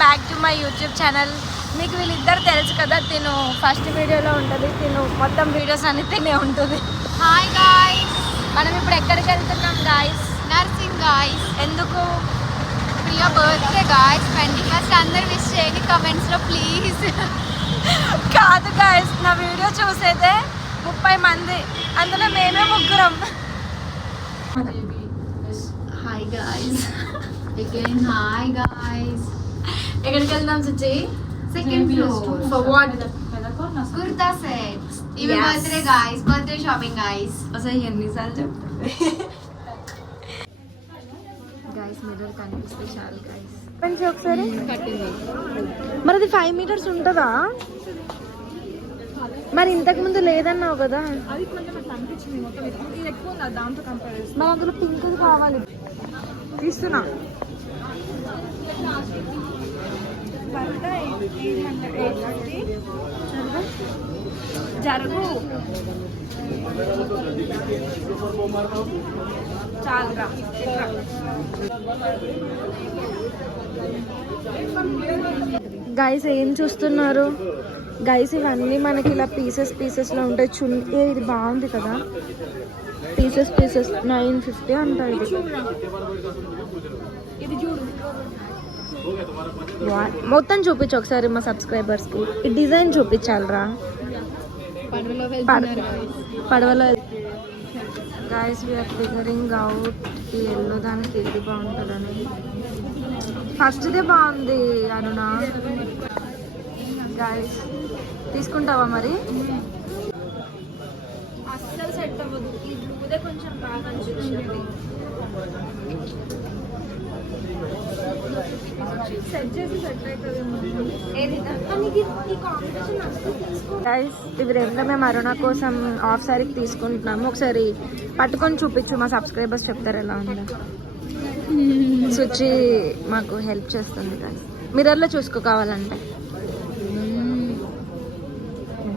Back to my YouTube channel. మీకు వీళ్ళిద్దరు తెలుసు కదా, తిను ఫస్ట్ వీడియోలో ఉంటుంది, తిను మొత్తం వీడియోస్ అన్ని తినే ఉంటుంది. హాయ్ గాయ్స్, మనం ఇప్పుడు ఎక్కడికి వెళ్తున్నాం గాయ్స్? Nursing guys. ఎందుకు? ప్రియా బర్త్డే గాయ్స్, 21st అందరు విష్ చేయండి కమెంట్స్లో ప్లీజ్. కాదు గాయ్స్, నా వీడియో చూసేదే 30 మంది, అందులో మేమే ముగ్గురం. Hi guys, again hi guys. ఎక్కడికి వెళ్దాం Suchi? Second floor for what? Kurta sets. ఇవి birthday guys, birthday shopping guys. అసలు ఎన్నిసార్లు చెప్తుంది గాయ్స్? మిర్రర్ కనిపిస్తే చాలు గాయ్స్. మంచి ఒకసారి మరి అది 5 meters ఉంటుందా? మరి ఇంతకు ముందు లేదన్నావు కదా. మరి అందులో పింక్ కావాలి, తీస్తున్నా. జరుగు చాలురా. గైస్ ఏం చూస్తున్నారు గైస్? ఇవన్నీ మనకి ఇలా పీసెస్ లో ఉంటాయి. ఇది బాగుంది కదా, పీసెస్ 950 అంటారు. ఇది చూడు, మొత్తం చూపించు ఒకసారి మా సబ్స్క్రైబర్స్ కి. ఈ డిజైన్ చూపించాలరా, పడవలో. గైస్ వీఆర్ ఫిగరింగ్ అవుట్ ఈ ఎల్లో దానికి ఏది బాగుంటుందని. ఫస్ట్ దే బాగుంది అరుణ. గైస్ తీసుకుంటావా మరి? అస్సలు సెట్ అవ్వదు, ఈ బ్లూదే కొంచెం బాగా అనిపించింది. గైస్ ఇవి రెండు మేము అరుణ కోసం ఆఫ్ సారీకి తీసుకుంటున్నాము. ఒకసారి పట్టుకొని చూపించు, మా సబ్స్క్రైబర్స్ చెప్తారు ఎలా ఉందో. సుచి మాకు హెల్ప్ చేస్తుంది గైస్. మిర్రర్లో చూసుకో కావాలంటే.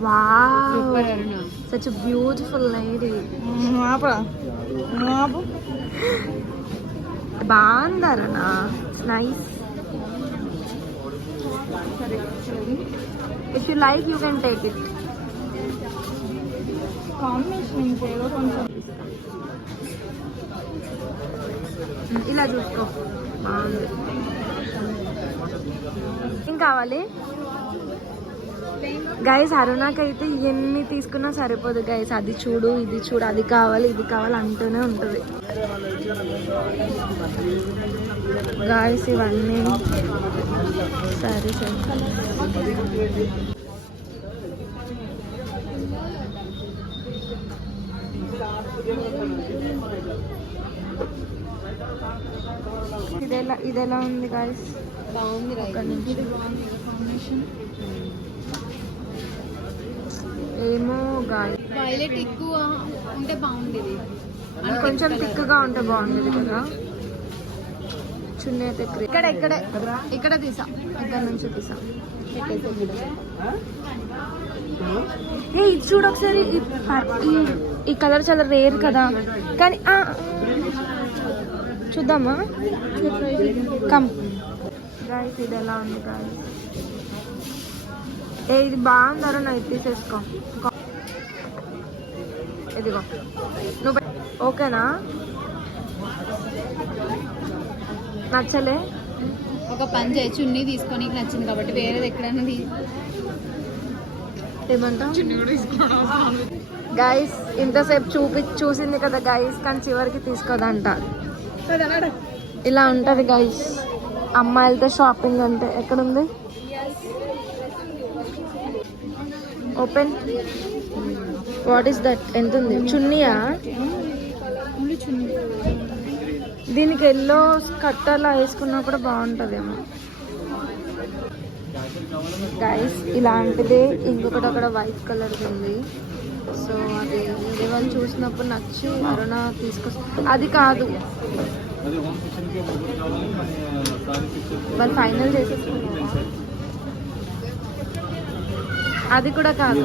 Wow, such beautiful lady. బాగుంది Aruna, nice. If you like you can take it. ఇలా చూసుకో, బాగుంది. ఏం కావాలి గైస్? అరుణకైతే ఎన్ని తీసుకున్నా సరిపోదు గైస్. అది చూడు, ఇది చూడు, అది కావాలి, ఇది కావాలి అంటూనే ఉంటుంది గైస్. ఇవన్నీ సరే ఇదెలా ఉంది గైస్? బాగుంది. ఏమో గాయ్, వైలెట్ ఎక్కువ ఉంటే బాగుండేది, కొంచెం థిక్గా ఉంటే బాగుండేది కదా. చున్నీ అయితే ఇక్కడ తీసా, ఇక్కడ నుంచి తీసా. ఏ ఇది చూడు ఒకసారి, ఈ కలర్ చాలా రేర్ కదా, కానీ చూద్దామా? కమ్ గాయస్, ఇది ఎలా ఉంది గాయస్? ఇది బాగుందరు, నైట్ తీసేసుకో. ఇదిగో నువ్వు ఓకేనా? నచ్చలే? ఒక పని చేయి, చున్నీ తీసుకొని నచ్చింది కాబట్టి వేరేది ఎక్కడైనా ఏమంటా? గైస్ ఇంతసేపు చూసింది కదా గైస్, కానీ చివరికి తీసుకోదంట. ఇలా ఉంటది గైస్ అమ్మాయిలతో షాపింగ్ అంటే. ఎక్కడుంది? ఓపెన్. What is that? ఎంత ఉంది? చున్నీయా? దీనికి ఎల్లో స్కర్ట్ అలా వేసుకున్నా కూడా బాగుంటుందేమో గైస్. ఇలాంటిదే ఇంకొకటి అక్కడ వైట్ కలర్ ఉంది. సో అది వేరే వాళ్ళు చూసినప్పుడు నచ్చి అరుణ తీసుకొస్తా. అది కాదు, వాళ్ళు ఫైనల్ చేసేసుకున్నారా? అది కూడా కాదు.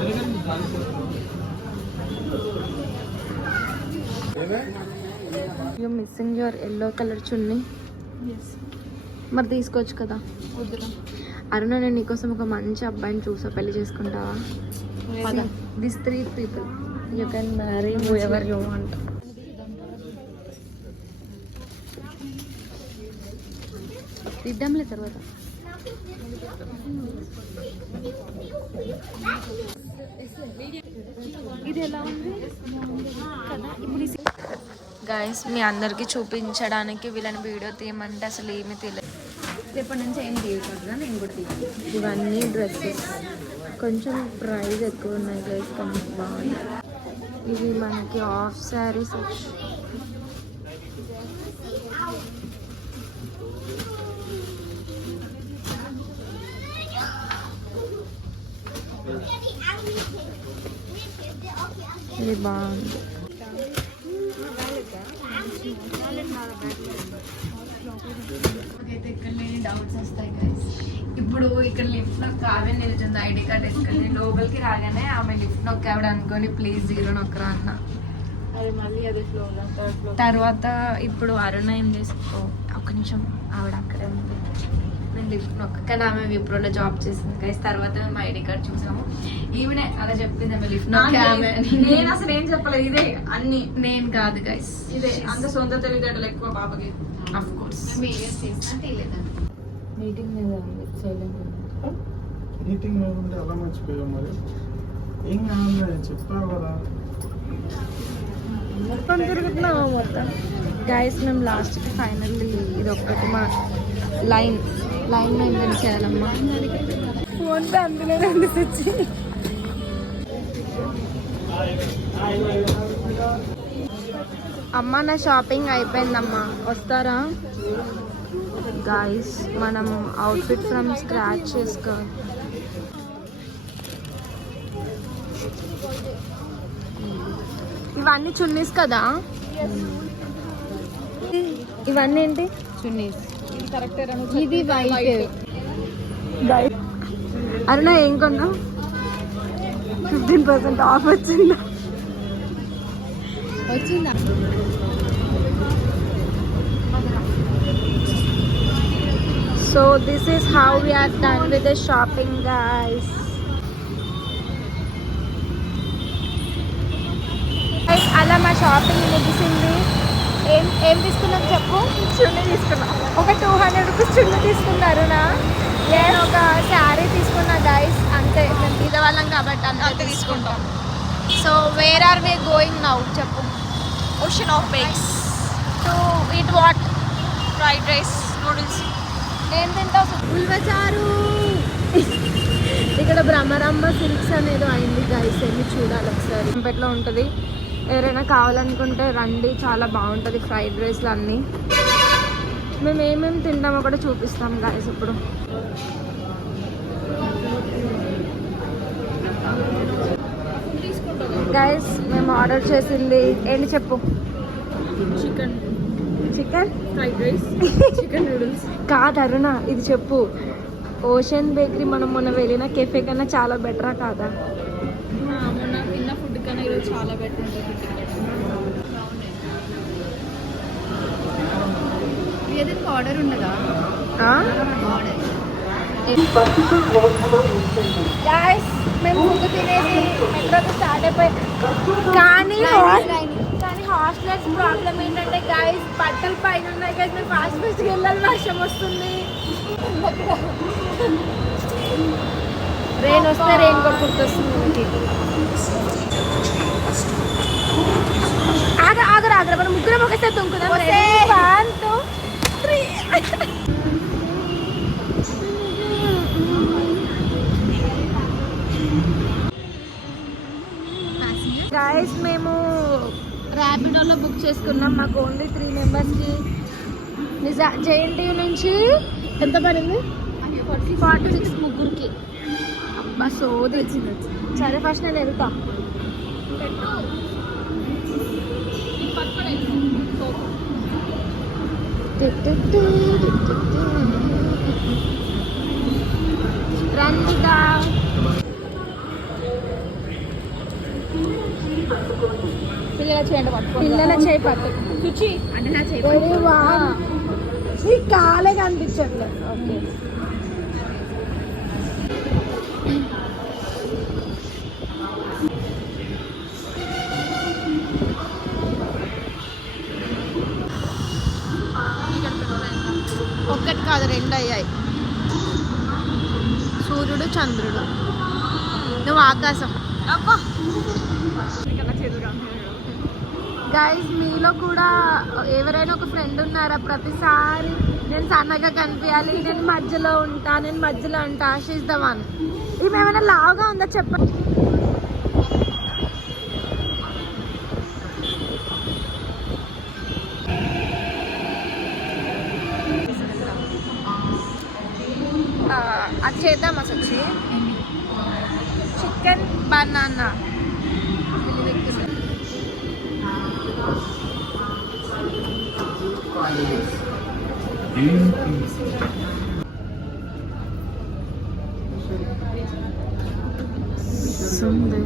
You're missing your yellow color chunni. Yes. మరి తీసుకోవచ్చు కదా. వద్దురా. అరుణ, నేను నీకోసం ఒక మంచి అబ్బాయిని చూసా, పెళ్లి చేసుకుంటావా? This 3 people you can marry whoever you want. ఇద్దాంలే తర్వాత. ఇది ఎలా ఉంది కదా ఇప్పుడు. గైస్, మీ అందరికి చూపించడానికి వీళ్ళని వీడియో తీయమంటే అసలు ఏమీ తెలియదు. రేపటి నుంచి ఏం తీయకూడదా? నేను కూడా తీయాలి. ఇవన్నీ డ్రెస్సెస్ కొంచెం ప్రైస్ ఎక్కువ ఉన్నాయి గైస్, కానీ బాగున్నాయి. ఇవి మనకి హాఫ్ శారీ సెక్షన్. ఇది బాగుంది. అయితే ఇక్కడ లేని డౌట్స్ వస్తాయి గైస్. ఇప్పుడు ఇక్కడ లిఫ్ట్ నొక్క ఆమె నిలుచుంది, ఐడి కార్డ్ వేసుకొని లోపలికి రాగానే ఆమె లిఫ్ట్ నొక్కావిడ అనుకొని ప్లీజ్ 0 నొక్కరా అన్న. అది మళ్ళీ అదే ఫ్లోర్, థర్డ్ ఫ్లోర్. తర్వాత ఇప్పుడు అరుణ ఏం చేసుకో, ఒక నిమిషం ఆవిడ అక్కడే ఉంది, నేను లిఫ్ట్ నొక్క. కానీ ఆమె విప్రోలో జాబ్ చేసింది గైస్. తర్వాత మేము ఐడి కార్డ్ చూసాము, ఈమెనే అలా చెప్పింది ఆమె లిఫ్ట్ నొక్కే ఆమె. నేను అసలు ఏం చెప్పలేదు, ఇదే అన్ని. నేను కాదు గైస్, ఇదే అంత సొంత తెలివితేటలు ఎక్కువ పాపకి. ఆఫ్ కోర్స్ మీటింగ్ మీద సైలెంట్. మీటింగ్ ఉంటే అలా మర్చిపోయావు మరి. ఏం కావాలి చెప్పావు కదా. మొత్తం తిరుగుతున్నావా మొత్తం? గైస్, మేము లాస్ట్కి ఫైనల్లీ ఇది ఒక్కటి మా లైన్ మెయింటైన్ చేయాలమ్మా. ఫోన్ పే అందులో 2 స్విచ్. అమ్మ, నా షాపింగ్ అయిపోయిందమ్మా, వస్తారా? గాయస్, మనం అవుట్ఫిట్ ఫ్రమ్ స్క్రాచ్ చేసుకో. ఇవన్నీ చున్నీస్ కదా? ఇవన్నీ ఏంటి? చున్నీస్. ఇది కరెక్ట్. ఇది వైట్. అరుణ, ఏం కొన్నా? 15% ఆఫ్ వచ్చిందా? So this is how we are done with the shopping, guys. అలా మా షాపింగ్ ముగిసింది. ఏం తీసుకున్నాం చెప్పు? చున్నీ తీసుకున్నాం. ఒక 200 రూపీస్ చున్నీ తీసుకున్నారు. నేను ఒక శారీ తీసుకున్నా గైస్, అంతే. మేము బీద వాళ్ళం కాబట్టి అంతే తీసుకుంటాం. So where are we going now చెప్పు. Ocean of bakes to eat what? Fried rice, noodles. ఏం తింటావు? ఉల్వచారు. ఇక్కడ భ్రమరాంబ సిల్క్స్ అనేది అయింది గైస్, వెళ్ళి చూడాలి ఒకసారి. ఇంపెట్లో ఉంటుంది, ఎవరైనా కావాలనుకుంటే రండి, చాలా బాగుంటుంది. ఫ్రైడ్ రైస్లు అన్నీ మేము ఏమేమి తింటామో కూడా చూపిస్తాం గైస్ ఇప్పుడు. గైస్, మేము ఆర్డర్ చేసింది ఏంటి చెప్పు? Chicken fried rice, chicken noodles. కాదు అరుణ, ఇది చెప్పు. ఓషన్ బేకరీ మనం మొన్న వెళ్ళిన కెఫే కన్నా చాలా బెటరా కాదా? మొన్న తిన్న ఫుడ్ కన్నా ఈరోజు చాలా బెటర్ ఉంటుంది. ఏదైనా ఆర్డర్ ఉండదా? ఆర్డర్ గాయస్, మేము ఫుడ్ తినేసి మెట్రోకి స్టార్ట్ అయిపోయి, కానీ హాస్టల్స్ ప్రాబ్లం ఏంటంటే గాయస్, బట్టలు పైన ఉన్నాయి కదా, మేము ఫాస్ట్కి వెళ్ళాలి, వర్షం వస్తుంది. రెయిన్ వస్తే రెయిన్ కోట్ గుర్తొస్తుంది మనకి. ఆగరా మనం ముగ్గురం ఒకసారి తుంకుదాం. 1 2 3. గాయస్, మేము ర్యాపిడోలో బుక్ చేసుకున్నాం. మాకు ఓన్లీ 3 మెంబర్స్కి. జేఎన్టీయూ నుంచి ఎంత పడింది? 46 ముగ్గురికి. అబ్బా సోది. సరే, ఫస్ట్ నేను వెళ్తా. రండిగా. పిల్లల చేయండి పట్టుకో. పిల్లల చేయి పట్టు. రుచి అంటే నా చేయి. నీ కాలే కనిపించట్లేదు. ఓకే ఒక్కటి కాదు, 2 అయ్యాయి. సూర్యుడు, చంద్రుడు, నువ్వు ఆకాశం. గైస్, మీలో కూడా ఎవరైనా ఒక ఫ్రెండ్ ఉన్నారా? ప్రతిసారి నేను సన్నగా కనిపించాలి, నేను మధ్యలో ఉంటా, షీస్ ద వన్. ఈమె ఏమైనా లావుగా ఉందా చెప్పండి. అది చేద్దాం అసలు. చికెన్ బనానా సుందరి